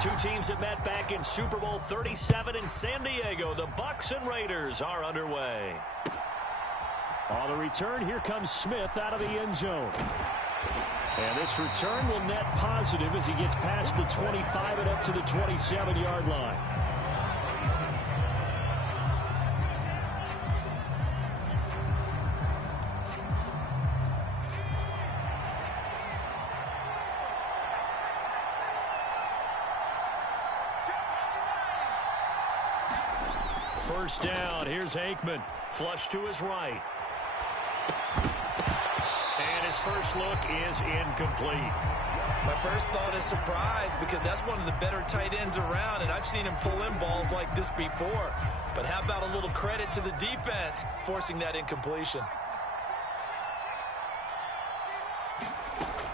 Two teams that met back in Super Bowl 37 in San Diego. The Bucs and Raiders are underway. On the return, here comes Smith out of the end zone. And this return will net positive as he gets past the 25 and up to the 27-yard line. First down, here's Aikman. Flush to his right. And his first look is incomplete. My first thought is surprise because that's one of the better tight ends around, and I've seen him pull in balls like this before. But how about a little credit to the defense forcing that incompletion?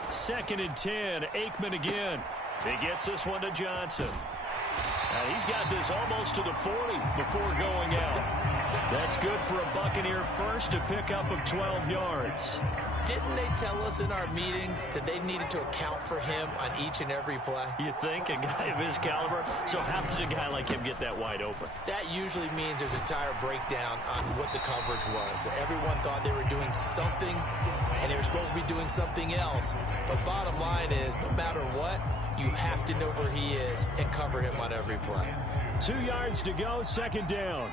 2nd and 10, Aikman again. He gets this one to Johnson. He's got this almost to the 40 before going out. That's good for a Buccaneer first, to pick up of 12 yards. Didn't they tell us in our meetings that they needed to account for him on each and every play? You think? A guy of his caliber? So how does a guy like him get that wide open? That usually means there's an entire breakdown on what the coverage was. That everyone thought they were doing something, and they were supposed to be doing something else. But bottom line is, no matter what, you have to know where he is and cover him on every play. 2 yards to go, 2nd down.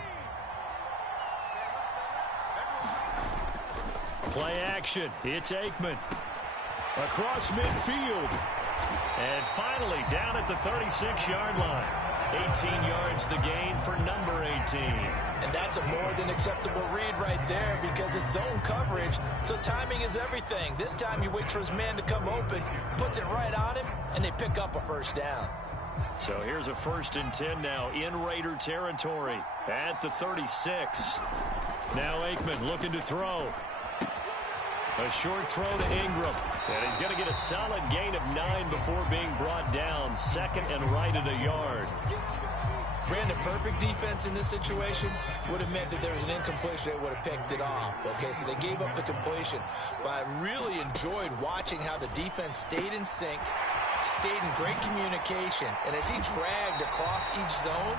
Play action. It's Aikman. Across midfield. And finally down at the 36-yard line. 18 yards the gain for number 18. And that's a more than acceptable read right there because it's zone coverage, so timing is everything. This time he waits for his man to come open, puts it right on him, and they pick up a first down. So here's a 1st and 10 now in Raider territory at the 36. Now Aikman looking to throw. A short throw to Ingram. And he's going to get a solid gain of 9 before being brought down. 2nd and right at a yard. Brandon, perfect defense in this situation would have meant that there was an incompletion. They would have picked it off. Okay, so they gave up the completion. But I really enjoyed watching how the defense stayed in sync, stayed in great communication. And as he dragged across each zone,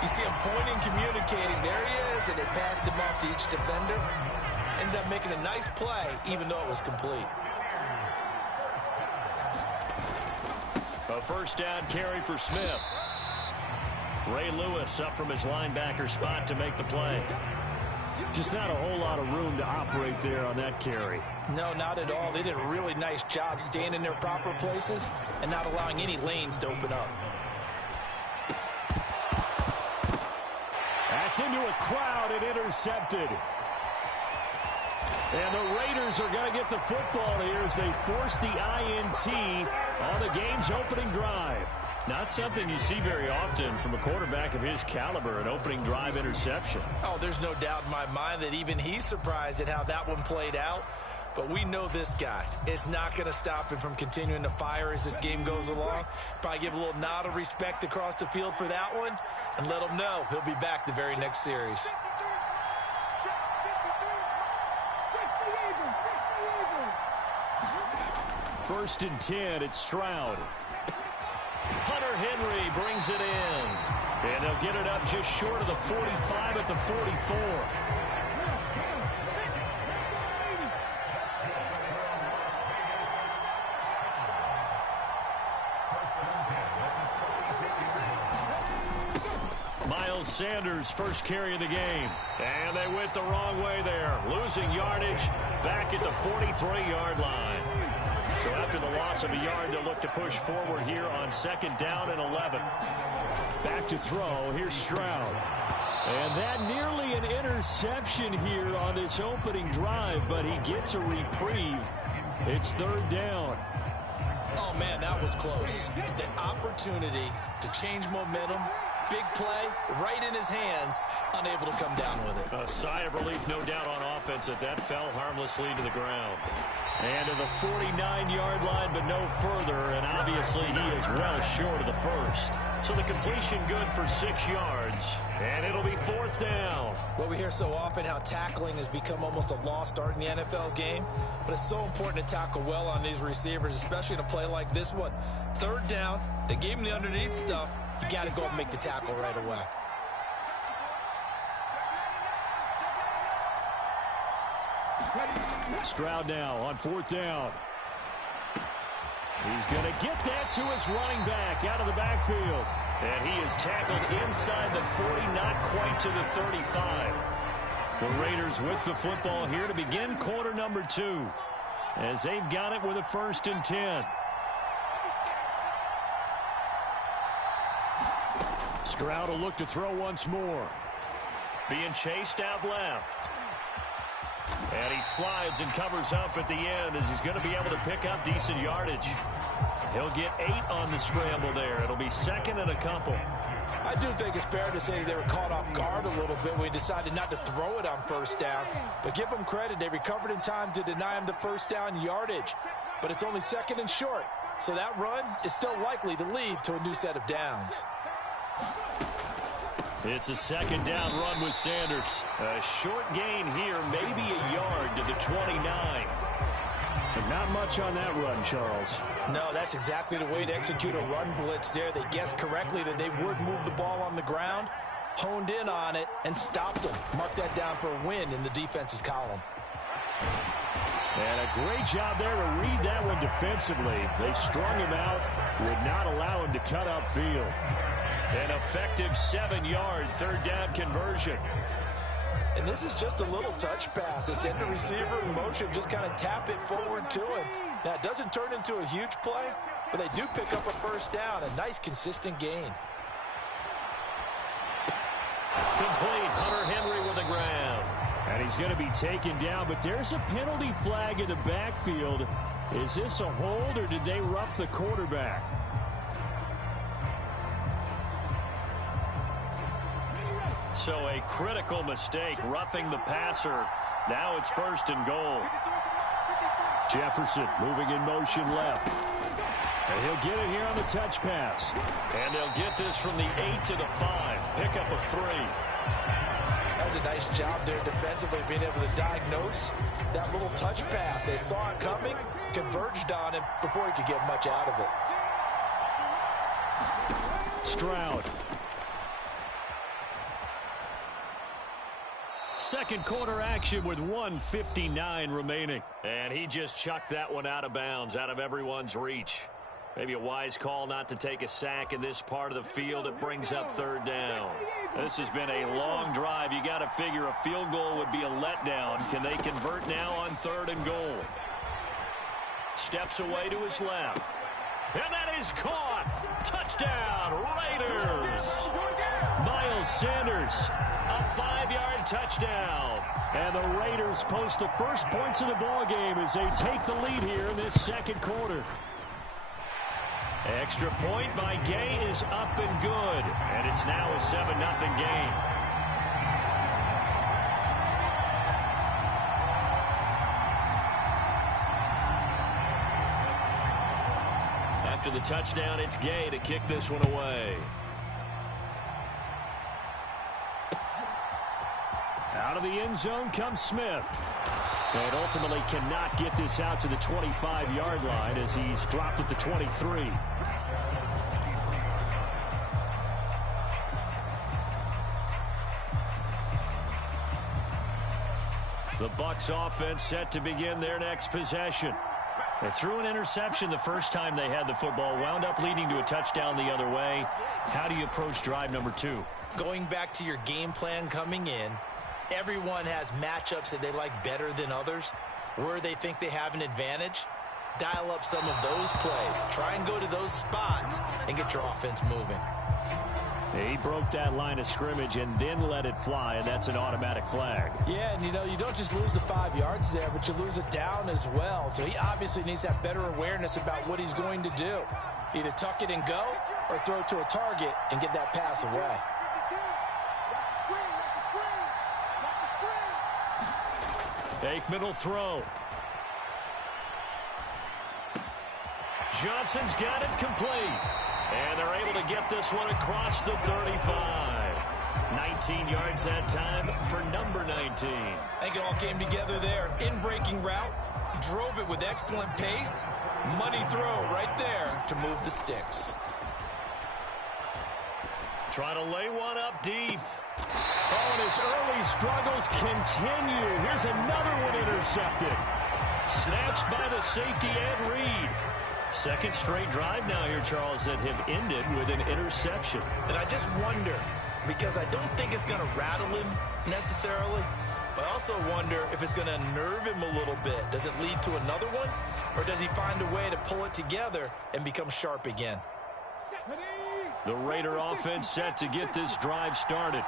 you see him pointing, communicating. There he is, and they passed him off to each defender. Ended up making a nice play, even though it was complete. A first down carry for Smith. Ray Lewis up from his linebacker spot to make the play. Just not a whole lot of room to operate there on that carry. No, not at all. They did a really nice job staying in their proper places and not allowing any lanes to open up. That's into a crowd and intercepted. And the Raiders are going to get the football here as they force the INT on the game's opening drive. Not something you see very often from a quarterback of his caliber, an opening drive interception. Oh, there's no doubt in my mind that even he's surprised at how that one played out. But we know this guy is not going to stop him from continuing to fire as this game goes along. Probably give a little nod of respect across the field for that one and let him know he'll be back the very next series. First and 10, it's Stroud. Hunter Henry brings it in. And they'll get it up just short of the 45 at the 44. Miles Sanders, first carry of the game. And they went the wrong way there. Losing yardage back at the 43-yard line. So after the loss of a yard, they'll look to push forward here on 2nd down and 11. Back to throw. Here's Stroud. And that nearly an interception here on this opening drive, but he gets a reprieve. It's 3rd down. Oh, man, that was close. The opportunity to change momentum, big play, right in his hands, unable to come down with it. A sigh of relief, no doubt, on offense that that fell harmlessly to the ground. And to the 49-yard line, but no further, and obviously he is well short of the first. So the completion good for 6 yards, and it'll be 4th down. Well, we hear so often how tackling has become almost a lost art in the NFL game, but it's so important to tackle well on these receivers, especially in a play like this one. 3rd down, They gave him the underneath stuff. You got to go and make the tackle right away. Stroud now on 4th down. He's going to get that to his running back out of the backfield. And he is tackled inside the 40, not quite to the 35. The Raiders with the football here to begin quarter number 2, as they've got it with a 1st and 10. Stroud will look to throw once more. Being chased out left. And he slides and covers up at the end as he's going to be able to pick up decent yardage. He'll get 8 on the scramble there. It'll be 2nd and a couple. I do think it's fair to say they were caught off guard a little bit when he decided not to throw it on 1st down. But give them credit. They recovered in time to deny him the 1st down yardage. But it's only 2nd and short. So that run is still likely to lead to a new set of downs. It's a 2nd down run with Sanders. A short gain here, maybe a yard to the 29. But not much on that run, Charles. No, that's exactly the way to execute a run blitz there. They guessed correctly that they would move the ball on the ground, honed in on it, and stopped them. Mark that down for a win in the defense's column. And a great job there to read that one defensively. They strung him out, would not allow him to cut upfield. An effective 7-yard 3rd down conversion. And this is just a little touch pass. They send the receiver in motion, just kind of tap it forward to him. Now, it doesn't turn into a huge play, but they do pick up a 1st down. A nice, consistent gain. Complete. Hunter Henry with the ground. And he's going to be taken down, but there's a penalty flag in the backfield. Is this a hold, or did they rough the quarterback? So a critical mistake, roughing the passer. Now it's 1st and goal. Jefferson moving in motion left. And he'll get it here on the touch pass. And they'll get this from the 8 to the 5. Pick up a 3. That's a nice job there defensively, being able to diagnose that little touch pass. They saw it coming, converged on him before he could get much out of it. Stroud. 2nd quarter action with 1:59 remaining. And he just chucked that one out of bounds, out of everyone's reach. Maybe a wise call not to take a sack in this part of the field. It brings up 3rd down. This has been a long drive. You got to figure a field goal would be a letdown. Can they convert now on 3rd and goal? Steps away to his left. And that is caught. Touchdown, Raiders. Miles Sanders, a 5-yard touchdown. And the Raiders post the first points of the ball game as they take the lead here in this 2nd quarter. Extra point by Gay is up and good. And it's now a 7-0 game. After the touchdown, it's Gay to kick this one away. Out of the end zone comes Smith. And ultimately cannot get this out to the 25-yard line as he's dropped at the 23. The Bucs offense set to begin their next possession. They threw an interception the first time they had the football, wound up leading to a touchdown the other way. How do you approach drive number 2? Going back to your game plan coming in, everyone has matchups that they like better than others. Where they think they have an advantage, dial up some of those plays. Try and go to those spots and get your offense moving. He broke that line of scrimmage and then let it fly, and that's an automatic flag. Yeah, and you don't just lose the 5 yards there, but you lose it down as well. So he obviously needs to have better awareness about what he's going to do. Either tuck it and go or throw to a target and get that pass away. Aikman will throw. Johnson's got it complete. And they're able to get this one across the 35. 19 yards that time for number 19. I think it all came together there. In-breaking route, drove it with excellent pace. Money throw right there to move the sticks. Trying to lay one up deep. Oh, and his early struggles continue. Here's another one intercepted. Snatched by the safety Ed Reed. Second straight drive now here, Charles, that have ended with an interception. And I just wonder, because I don't think it's going to rattle him necessarily, but I also wonder if it's going to unnerve him a little bit. Does it lead to another one, or does he find a way to pull it together and become sharp again? The Raider offense set to get this drive started.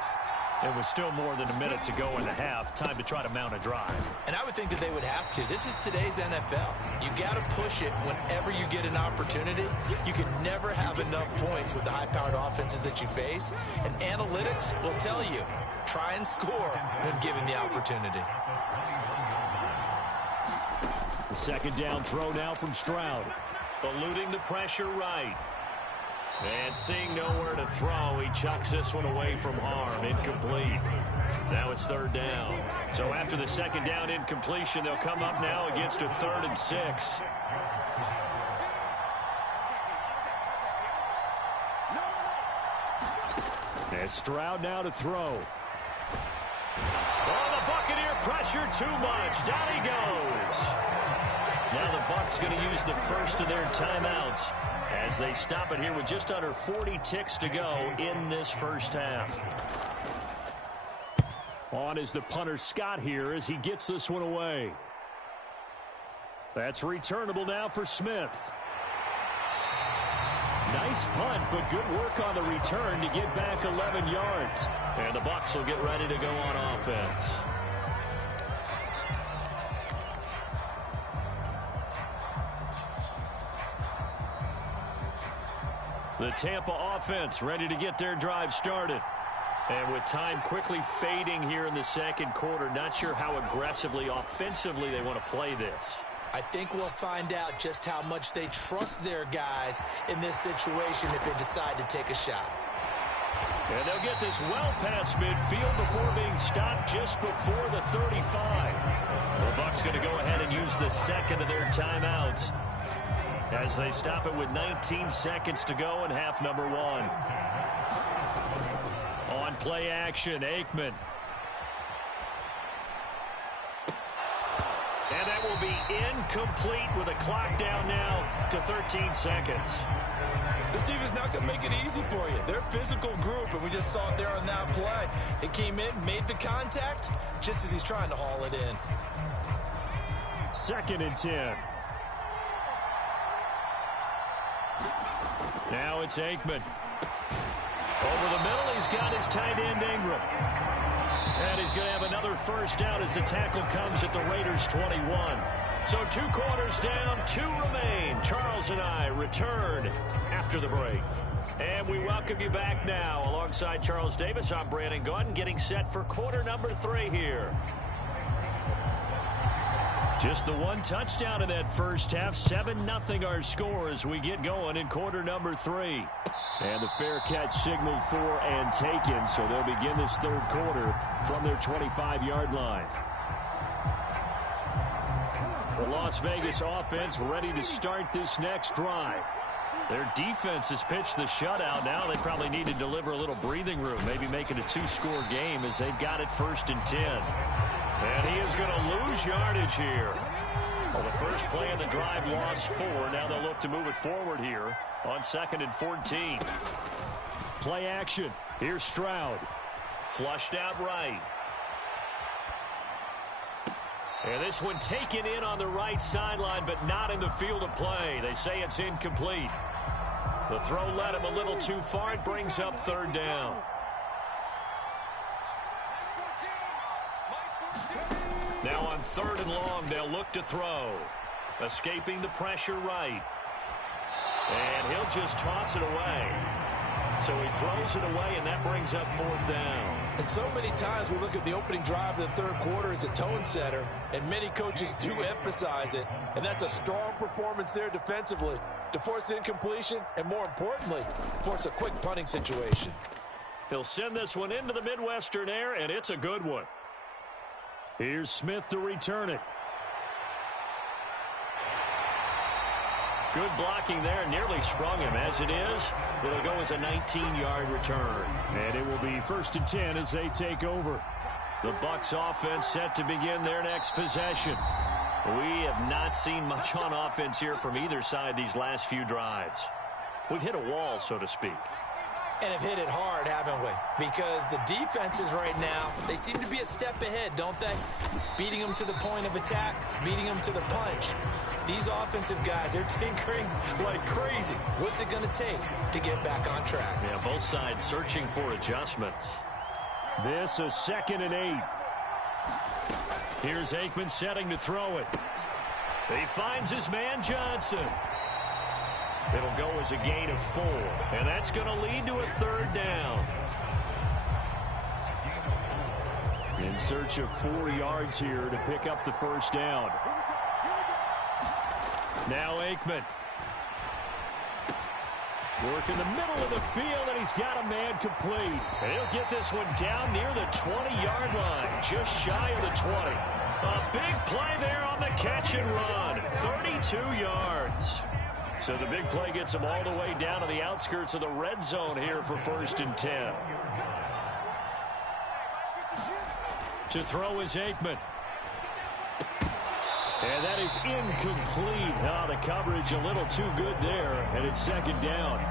It was still more than a minute to go in the half. Time to try to mount a drive. And I would think that they would have to. This is today's NFL. You got to push it whenever you get an opportunity. You can never have enough points with the high-powered offenses that you face. And analytics will tell you, try and score when given the opportunity. The second down throw now from Stroud. Eluding the pressure right. And seeing nowhere to throw, he chucks this one away from harm. Incomplete. Now it's third down. So after the second down incompletion, they'll come up now against a 3rd and 6. And Stroud now to throw. Oh, the Buccaneer pressure too much. Down he goes. Now the Bucs going to use the first of their timeouts as they stop it here with just under 40 ticks to go in this first half. On is the punter Scott here as he gets this one away. That's returnable now for Smith. Nice punt, but good work on the return to get back 11 yards. And the Bucs will get ready to go on offense. The Tampa offense ready to get their drive started. And with time quickly fading here in the second quarter, not sure how aggressively, offensively they want to play this. I think we'll find out just how much they trust their guys in this situation if they decide to take a shot. And they'll get this well past midfield before being stopped just before the 35. The Bucs going to go ahead and use the second of their timeouts as they stop it with 19 seconds to go in half number 1. On play action, Aikman. And that will be incomplete with a clock down now to 13 seconds. This team is not going to make it easy for you. They're a physical group, and we just saw it there on that play. It came in, made the contact, just as he's trying to haul it in. 2nd and 10. Now it's Aikman. Over the middle, he's got his tight end Ingram. And he's going to have another first down as the tackle comes at the Raiders' 21. So 2 quarters down, 2 remain. Charles and I return after the break. And we welcome you back now. Alongside Charles Davis, I'm Brandon Gaudin, getting set for quarter number 3 here. Just the 1 touchdown in that first half. 7-0 our score as we get going in quarter number 3. And the fair catch signaled for and taken, so they'll begin this third quarter from their 25-yard line. The Las Vegas offense ready to start this next drive. Their defense has pitched the shutout. Now they probably need to deliver a little breathing room, maybe make it a 2-score game as they've got it 1st and 10. And he is going to lose yardage here. Well, the first play in the drive lost 4. Now they'll look to move it forward here on 2nd and 14. Play action. Here's Stroud. Flushed out right. And this one taken in on the right sideline, but not in the field of play. They say it's incomplete. The throw led him a little too far. It brings up 3rd down. Now on 3rd and long, they'll look to throw. Escaping the pressure right. And he'll just toss it away. So he throws it away, and that brings up 4th down. And so many times we look at the opening drive of the third quarter as a tone setter, and many coaches do emphasize it. And that's a strong performance there defensively to force incompletion and, more importantly, force a quick punting situation. He'll send this one into the Midwestern air, and it's a good one. Here's Smith to return it. Good blocking there. Nearly sprung him. As it is, it'll go as a 19-yard return. And it will be 1st and 10 as they take over. The Bucs offense set to begin their next possession. We have not seen much on offense here from either side these last few drives. We've hit a wall, so to speak. And have hit it hard, haven't we? Because the defenses right now, they seem to be a step ahead, don't they? Beating them to the point of attack, beating them to the punch. These offensive guys, they're tinkering like crazy. What's it going to take to get back on track? Yeah, both sides searching for adjustments. This is 2nd and 8. Here's Aikman setting to throw it. He finds his man Johnson. It'll go as a gain of 4, and that's going to lead to a 3rd down. In search of 4 yards here to pick up the 1st down. Now Aikman. Work in the middle of the field, and he's got a man complete. And he'll get this one down near the 20-yard line, just shy of the 20. A big play there on the catch and run, 32 yards. So the big play gets him all the way down to the outskirts of the red zone here for 1st and 10. To throw is Aikman. And that is incomplete. Oh, the coverage a little too good there, and it's 2nd down.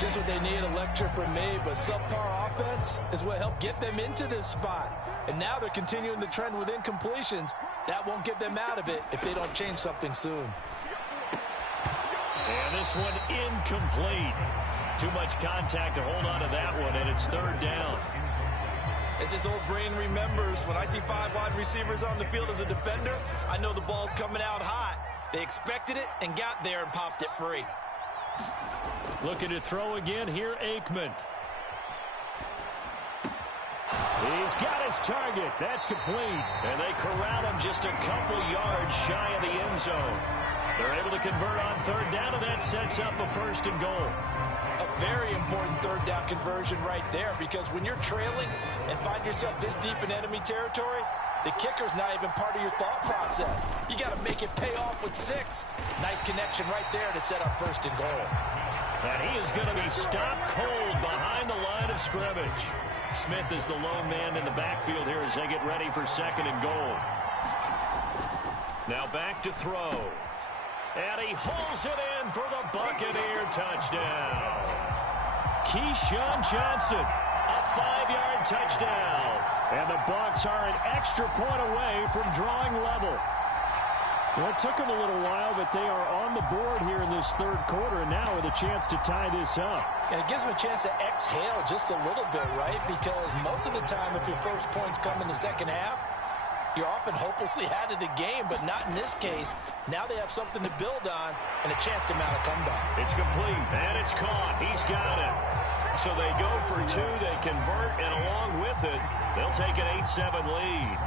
Just what they need, a lecture from me, but subpar offense is what helped get them into this spot. And now they're continuing the trend with incompletions. That won't get them out of it if they don't change something soon. And this one incomplete. Too much contact to hold on to that one, and it's 3rd down. As this old brain remembers, when I see 5 wide receivers on the field as a defender, I know the ball's coming out hot. They expected it and got there and popped it free. Looking to throw again here, Aikman. He's got his target. That's complete. And they corral him just a couple yards shy of the end zone. They're able to convert on 3rd down, and that sets up a 1st and goal. A very important 3rd down conversion right there, because when you're trailing and find yourself this deep in enemy territory, the kicker's not even part of your thought process. You got to make it pay off with 6. Nice connection right there to set up 1st and goal. And he is going to be stopped cold behind the line of scrimmage. Smith is the lone man in the backfield here as they get ready for 2nd and goal. Now back to throw. And he hauls it in for the Buccaneer touchdown. Keyshawn Johnson, a 5-yard touchdown. And the Bucs are an extra point away from drawing level. Well, it took them a little while, but they are on the board here in this 3rd quarter, and now with a chance to tie this up. And it gives them a chance to exhale just a little bit, right? Because most of the time, if your first points come in the 2nd half, you're often hopelessly out of the game, but not in this case. Now they have something to build on and a chance to mount a comeback. It's complete, and it's caught. He's got it. So they go for 2, they convert, and along with it, they'll take an 8-7 lead.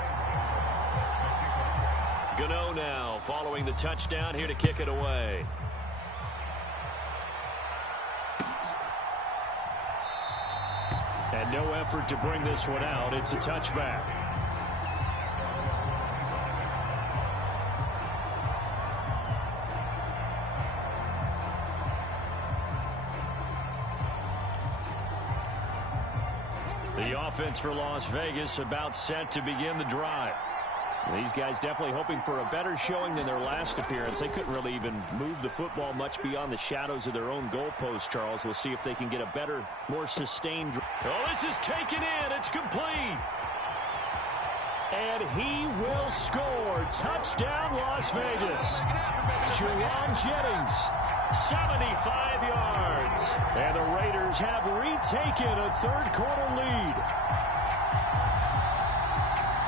Gano now following the touchdown here to kick it away. And no effort to bring this one out. It's a touchback. The offense for Las Vegas about set to begin the drive. These guys definitely hoping for a better showing than their last appearance. They couldn't really even move the football much beyond the shadows of their own goalpost, Charles. We'll see if they can get a better, more sustained. Oh, this is taken in. It's complete. And he will score. Touchdown, Las Vegas. Juwan Jennings, 75 yards. And the Raiders have retaken a 3rd quarter lead.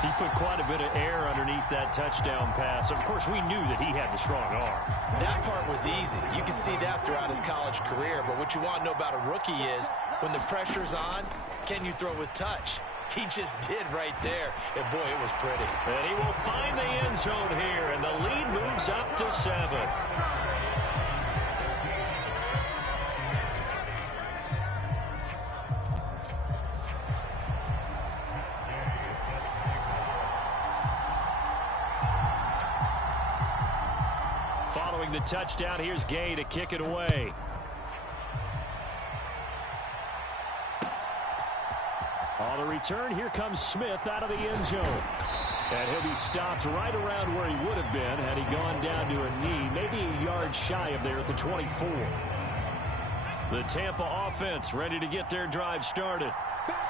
He put quite a bit of air underneath that touchdown pass. Of course, we knew that he had the strong arm. That part was easy. You can see that throughout his college career. But what you want to know about a rookie is when the pressure's on, can you throw with touch? He just did right there. And, boy, it was pretty. And he will find the end zone here, and the lead moves up to 7. Following the touchdown, here's Gay to kick it away. On the return, here comes Smith out of the end zone. And he'll be stopped right around where he would have been had he gone down to a knee, maybe a yard shy of there at the 24. The Tampa offense ready to get their drive started.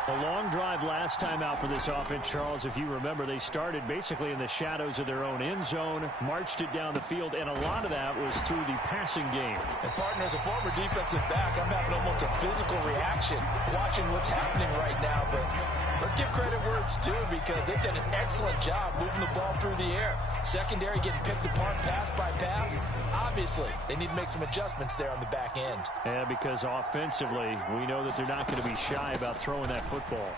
A long drive last time out for this offense, Charles. If you remember, they started basically in the shadows of their own end zone, marched it down the field, and a lot of that was through the passing game. And, partner, as a former defensive back, I'm having almost a physical reaction watching what's happening right now. But let's give credit where it's due because they've done an excellent job moving the ball through the air. Secondary getting picked apart pass by pass. Obviously, they need to make some adjustments there on the back end. Yeah, because offensively, we know that they're not going to be shy about throwing that football.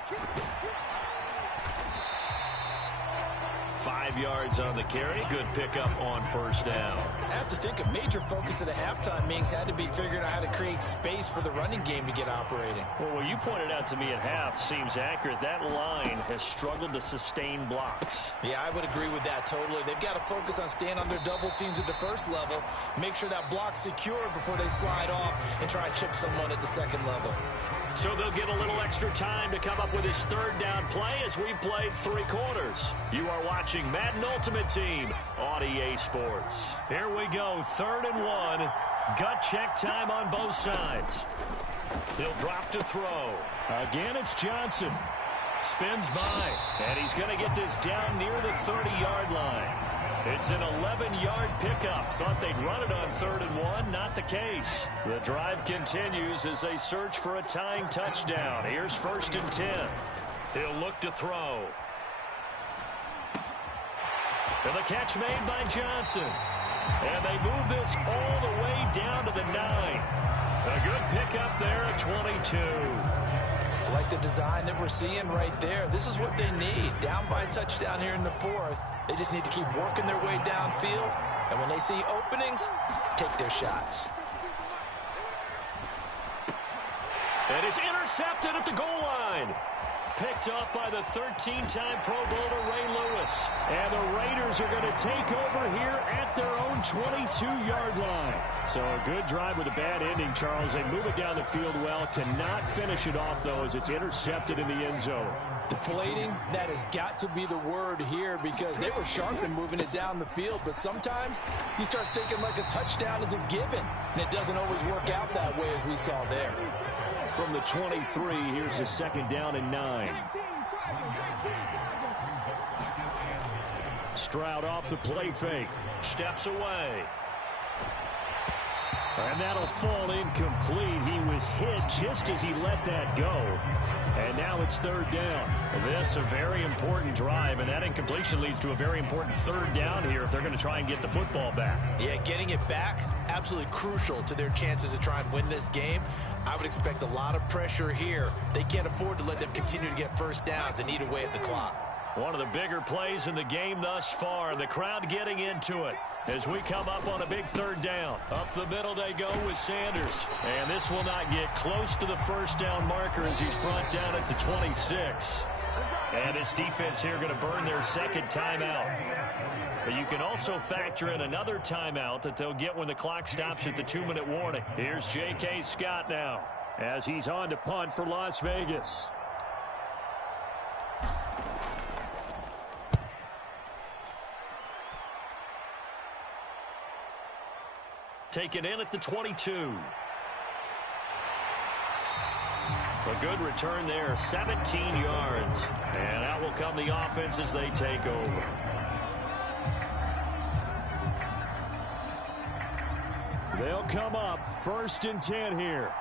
5 yards on the carry. Good pickup on first down. I have to think a major focus at the halftime meetings had to be figuring out how to create space for the running game to get operating. Well, what you pointed out to me at half seems accurate. That line has struggled to sustain blocks. Yeah, I would agree with that totally. They've got to focus on staying on their double teams at the first level, make sure that block's secured before they slide off and try and chip someone at the second level. So they'll get a little extra time to come up with his third down play as we've played 3 quarters. You are watching Madden Ultimate Team on EA Sports. Here we go, 3rd and 1. Gut check time on both sides. He'll drop to throw. Again, it's Johnson. Spins by, and he's going to get this down near the 30-yard line. It's an 11-yard pickup. Thought they'd run it on 3rd and 1. Not the case. The drive continues as they search for a tying touchdown. Here's 1st and 10. He'll look to throw. And the catch made by Johnson. And they move this all the way down to the 9. A good pickup there at 22. I like the design that we're seeing right there. This is what they need. Down by a touchdown here in the 4th. They just need to keep working their way downfield. And when they see openings, take their shots. And it's intercepted at the goal line. Picked off by the 13-time Pro Bowler Ray Lewis. And the Raiders are going to take over here at their own 22-yard line. So a good drive with a bad ending, Charles. They move it down the field well. Cannot finish it off, though, as it's intercepted in the end zone. Deflating, that has got to be the word here because they were sharp in moving it down the field. But sometimes you start thinking like a touchdown is a given. And it doesn't always work out that way as we saw there. From the 23, here's the 2nd down and 9. Stroud off the play fake. Steps away. And that'll fall incomplete. He was hit just as he let that go. And now it's 3rd down. This a very important drive, and that incompletion leads to a very important 3rd down here if they're going to try and get the football back. Yeah, getting it back, absolutely crucial to their chances to try and win this game. I would expect a lot of pressure here. They can't afford to let them continue to get first downs and eat away at the clock. One of the bigger plays in the game thus far, and the crowd getting into it as we come up on a big 3rd down. Up the middle they go with Sanders. And this will not get close to the first down marker as he's brought down at the 26. And this defense here going to burn their 2nd timeout. But you can also factor in another timeout that they'll get when the clock stops at the 2-minute warning. Here's J.K. Scott now as he's on to punt for Las Vegas. Taken in at the 22. A good return there, 17 yards. And out will come the offense as they take over. They'll come up 1st and 10 here.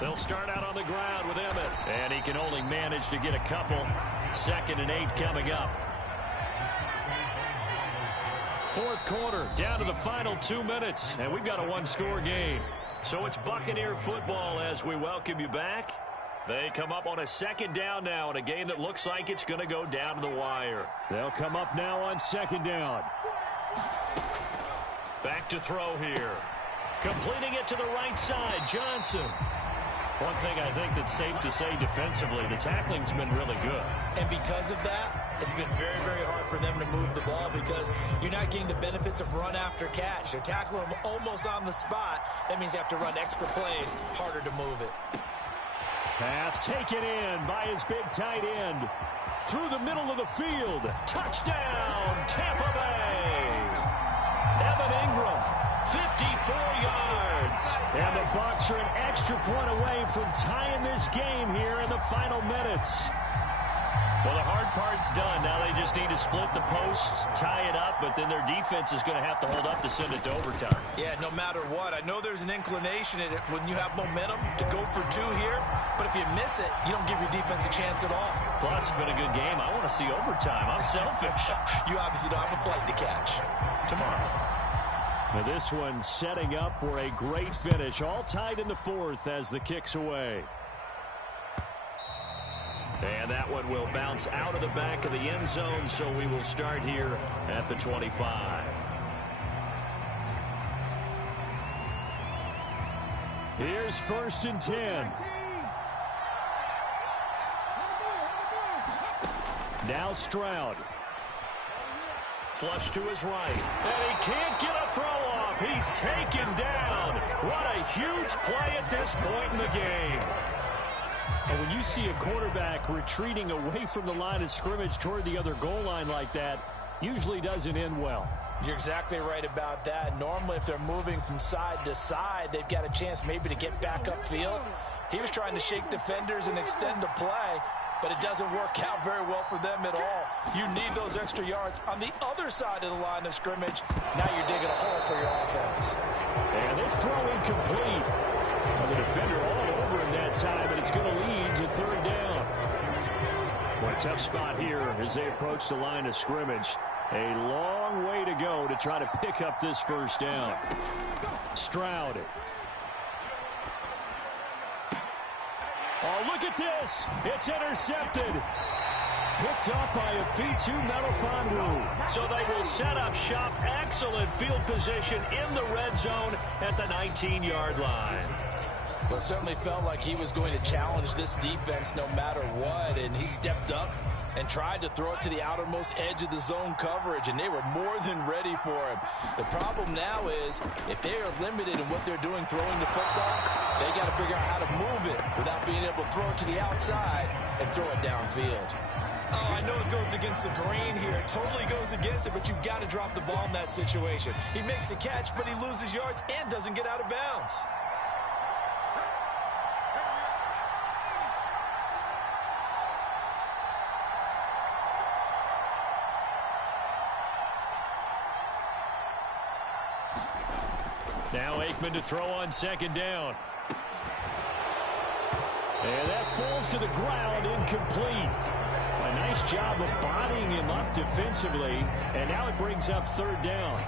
They'll start out on the ground with Emmett. And he can only manage to get a couple. 2nd and 8 coming up. 4th quarter, down to the final 2 minutes, and we've got a 1-score game. So it's Buccaneer football as we welcome you back. They come up on a 2nd down now in a game that looks like it's going to go down to the wire. They'll come up now on 2nd down. Back to throw here. Completing it to the right side, Johnson. One thing I think that's safe to say defensively, the tackling's been really good. And because of that, It's been very, very hard for them to move the ball because you're not getting the benefits of run after catch. They're tackling them almost on the spot. That means they have to run extra plays, harder to move it. Pass taken in by his big tight end. Through the middle of the field. Touchdown, Tampa Bay. Evan Ingram, 54 yards. And the Bucs are an extra point away from tying this game here in the final minutes. Well, the hard part's done. Now they just need to split the posts, tie it up, but then their defense is going to have to hold up to send it to overtime. Yeah, no matter what. I know there's an inclination in it when you have momentum to go for two here, but if you miss it, you don't give your defense a chance at all. Plus, it's been a good game. I want to see overtime. I'm selfish. You obviously don't have a flight to catch. Tomorrow. Now this one setting up for a great finish. All tied in the fourth as the kick's away. And that one will bounce out of the back of the end zone, so we will start here at the 25. Here's 1st and 10. Now Stroud. Flush to his right. And he can't get a throw off. He's taken down. What a huge play at this point in the game. And when you see a quarterback retreating away from the line of scrimmage toward the other goal line like that, usually doesn't end well. You're exactly right about that. Normally, if they're moving from side to side, they've got a chance maybe to get back upfield. He was trying to shake defenders and extend the play, but it doesn't work out very well for them at all. You need those extra yards on the other side of the line of scrimmage. Now you're digging a hole for your offense. And this throw incomplete. Well, the defender all over him that time, and it's going to lead to 3rd down. What a tough spot here as they approach the line of scrimmage. A long way to go to try to pick up this 1st down. Stroud. Oh, look at this. It's intercepted. Picked up by Afitu Melifonwu. So they will set up shop. Excellent field position in the red zone at the 19-yard line. Well, it certainly felt like he was going to challenge this defense no matter what, and he stepped up and tried to throw it to the outermost edge of the zone coverage, and they were more than ready for him. The problem now is if they are limited in what they're doing throwing the football, they got to figure out how to move it without being able to throw it to the outside and throw it downfield. Oh, I know it goes against the grain here. It totally goes against it, but you've got to drop the ball in that situation. He makes a catch, but he loses yards and doesn't get out of bounds. Now Aikman to throw on 2nd down. And that falls to the ground, incomplete. A nice job of bodying him up defensively, and now it brings up 3rd down.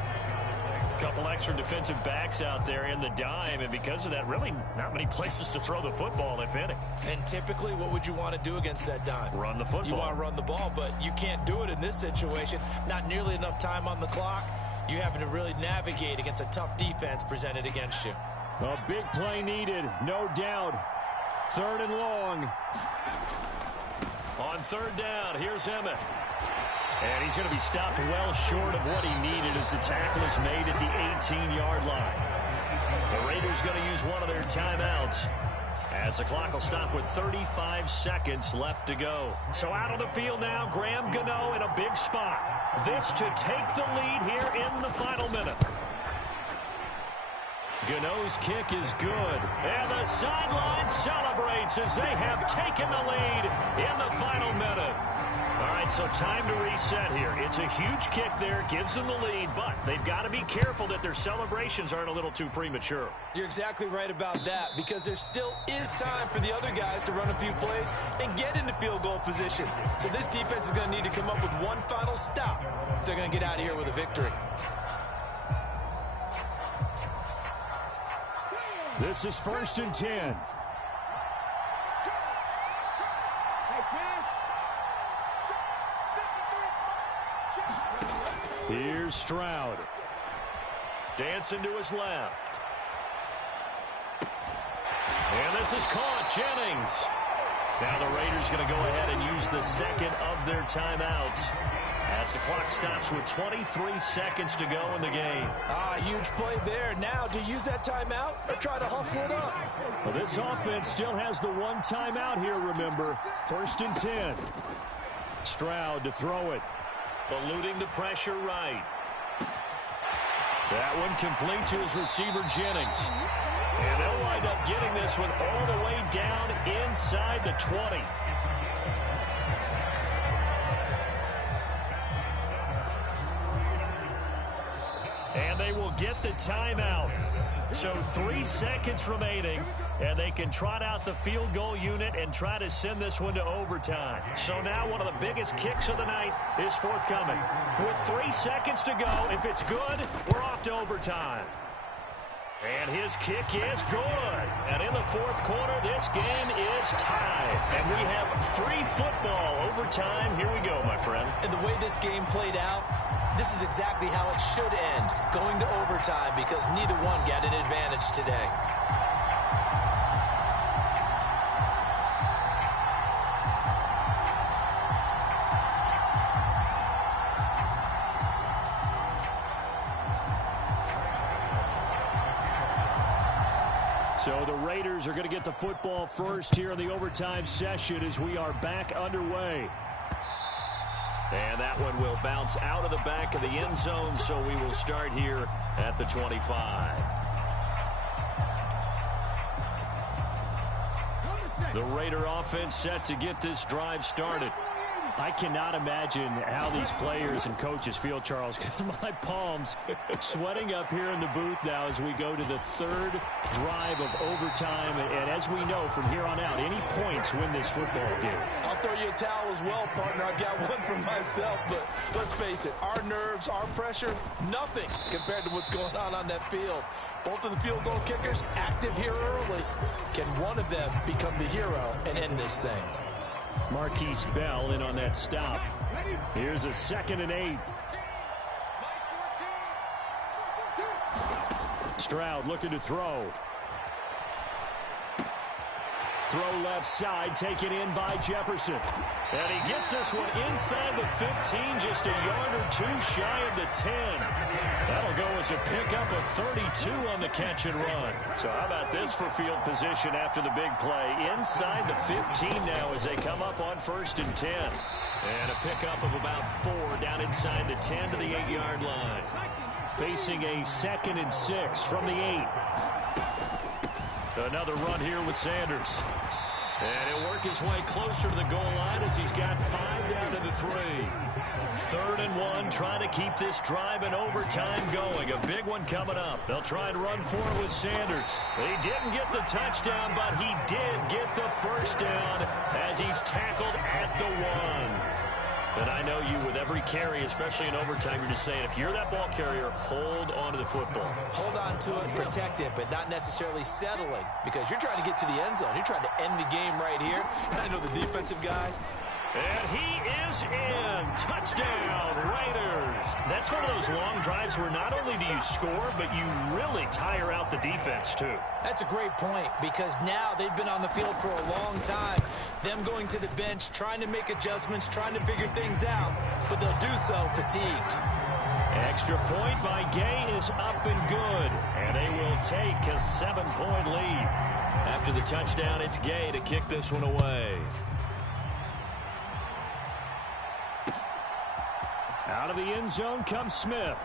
A couple extra defensive backs out there in the dime, and because of that, really not many places to throw the football, if any. And typically, what would you want to do against that dime? Run the football. You want to run the ball, but you can't do it in this situation. Not nearly enough time on the clock. You having to really navigate against a tough defense presented against you. A big play needed, no doubt. 3rd and long. On 3rd down, here's Emmett. And he's going to be stopped well short of what he needed as the tackle is made at the 18-yard line. The Raiders going to use one of their timeouts as the clock will stop with 35 seconds left to go. So out on the field now, Graham Gano in a big spot. This to take the lead here in the final minute. Gano's kick is good. And the sideline celebrates as they have taken the lead in the final minute. All right, so time to reset here. It's a huge kick there, gives them the lead, but they've got to be careful that their celebrations aren't a little too premature. You're exactly right about that, because there still is time for the other guys to run a few plays and get into field goal position. So this defense is going to need to come up with one final stop if they're going to get out of here with a victory. This is 1st and 10. Here's Stroud. Dancing to his left. And this is caught. Jennings. Now the Raiders going to go ahead and use the second of their timeouts as the clock stops with 23 seconds to go in the game. Huge play there. Now, do you use that timeout or try to hustle it up? Well, this offense still has the one timeout here, remember. 1st and 10. Stroud to throw it. Eluding the pressure right. That one complete to his receiver, Jennings. And they'll wind up getting this one all the way down inside the 20. And they will get the timeout. So 3 seconds remaining, and they can trot out the field goal unit and try to send this one to overtime. So now one of the biggest kicks of the night is forthcoming. With 3 seconds to go, if it's good, we're off to overtime. And his kick is good. And in the 4th quarter, this game is tied. And we have free football overtime. Here we go, my friend. And the way this game played out, this is exactly how it should end, going to overtime, because neither one got an advantage today. So the Raiders are going to get the football first here in the overtime session as we are back underway. And that one will bounce out of the back of the end zone, so we will start here at the 25. The Raider offense set to get this drive started. I cannot imagine how these players and coaches feel, Charles, because my palms sweating up here in the booth now as we go to the 3rd drive of overtime. And as we know, from here on out, any points win this football game. I'll throw you a towel as well, partner. I've got one for myself, but let's face it, our nerves, our pressure, nothing compared to what's going on that field. Both of the field goal kickers active here early. Can one of them become the hero and end this thing? Marquise Bell in on that stop. Here's a 2nd and 8. Stroud looking to throw. Throw left side, taken in by Jefferson. And he gets this one inside the 15, just a yard or 2 shy of the 10. That'll go as a pickup of 32 on the catch and run. So how about this for field position after the big play? Inside the 15 now as they come up on 1st and 10. And a pickup of about 4 down inside the 10 to the 8-yard line. Facing a 2nd and 6 from the 8. Another run here with Sanders. And he'll work his way closer to the goal line as he's got 5 down to the 3. 3rd and 1, trying to keep this drive in overtime going. A big one coming up. They'll try and run for it with Sanders. He didn't get the touchdown, but he did get the first down as he's tackled at the 1. And I know you, with every carry, especially in overtime, you're just saying, if you're that ball carrier, hold on to the football. Hold on to it, protect it, but not necessarily settling, because you're trying to get to the end zone. You're trying to end the game right here. And I know the defensive guys. And he is in. Touchdown, Raiders. That's one of those long drives where not only do you score, but you really tire out the defense, too. That's a great point, because now they've been on the field for a long time. Them going to the bench, trying to make adjustments, trying to figure things out, but they'll do so fatigued. Extra point by Gay is up and good, and they will take a 7-point lead. After the touchdown, it's Gay to kick this one away. Out of the end zone comes Smith.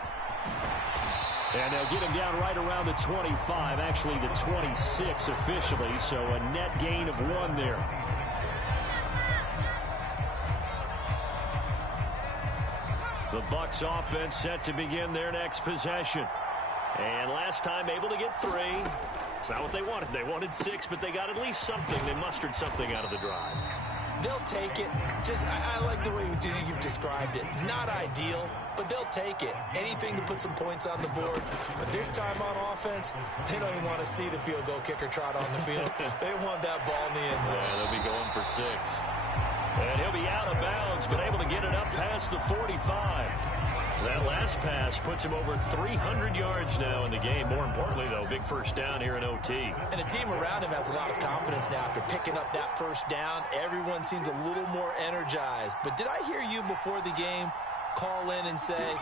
And they'll get him down right around the 25, actually the 26 officially, so a net gain of 1 there. The Bucs offense set to begin their next possession. And last time able to get 3. It's not what they wanted. They wanted 6, but they got at least something. They mustered something out of the drive. They'll take it. I like the way you've described it. Not ideal, but they'll take it. Anything to put some points on the board. But this time on offense, they don't even want to see the field goal kicker trot on the field. They want that ball in the end zone. Yeah, they'll be going for 6. And he'll be out of bounds, but able to get it up past the 45. That last pass puts him over 300 yards now in the game. More importantly, though, big first down here in OT. And the team around him has a lot of confidence now after picking up that first down. Everyone seems a little more energized. But did I hear you before the game call in and say,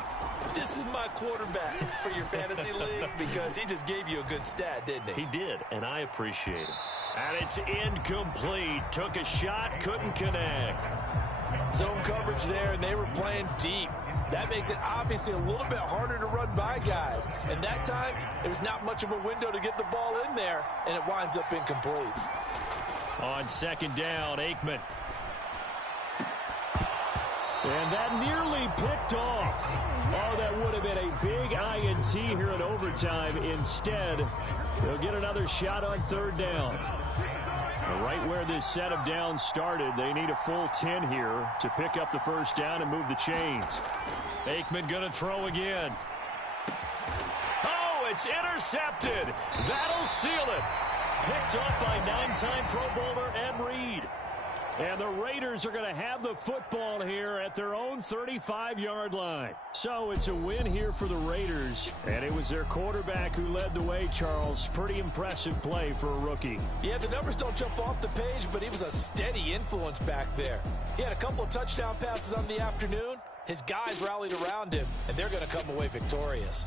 this is my quarterback for your fantasy league? Because he just gave you a good stat, didn't he? He did, and I appreciate it. And it's incomplete. Took a shot, couldn't connect. Zone coverage there, and they were playing deep. That makes it obviously a little bit harder to run by guys. And that time, there's not much of a window to get the ball in there, and it winds up incomplete. On second down, Aikman. And that nearly picked off. Oh, that would have been a big INT here in overtime. Instead, they'll get another shot on third down. Right where this set of downs started, they need a full 10 here to pick up the first down and move the chains. Aikman going to throw again. Oh, it's intercepted. That'll seal it. Picked up by 9-time Pro Bowler Ed Reed. And the Raiders are going to have the football here at their own 35-yard line. So it's a win here for the Raiders. And it was their quarterback who led the way, Charles. Pretty impressive play for a rookie. Yeah, the numbers don't jump off the page, but he was a steady influence back there. He had a couple of touchdown passes on the afternoon. His guys rallied around him, and they're going to come away victorious.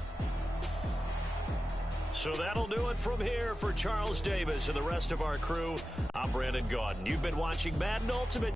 So that'll do it from here for Charles Davis and the rest of our crew. I'm Brandon Gaudin. You've been watching Madden Ultimate.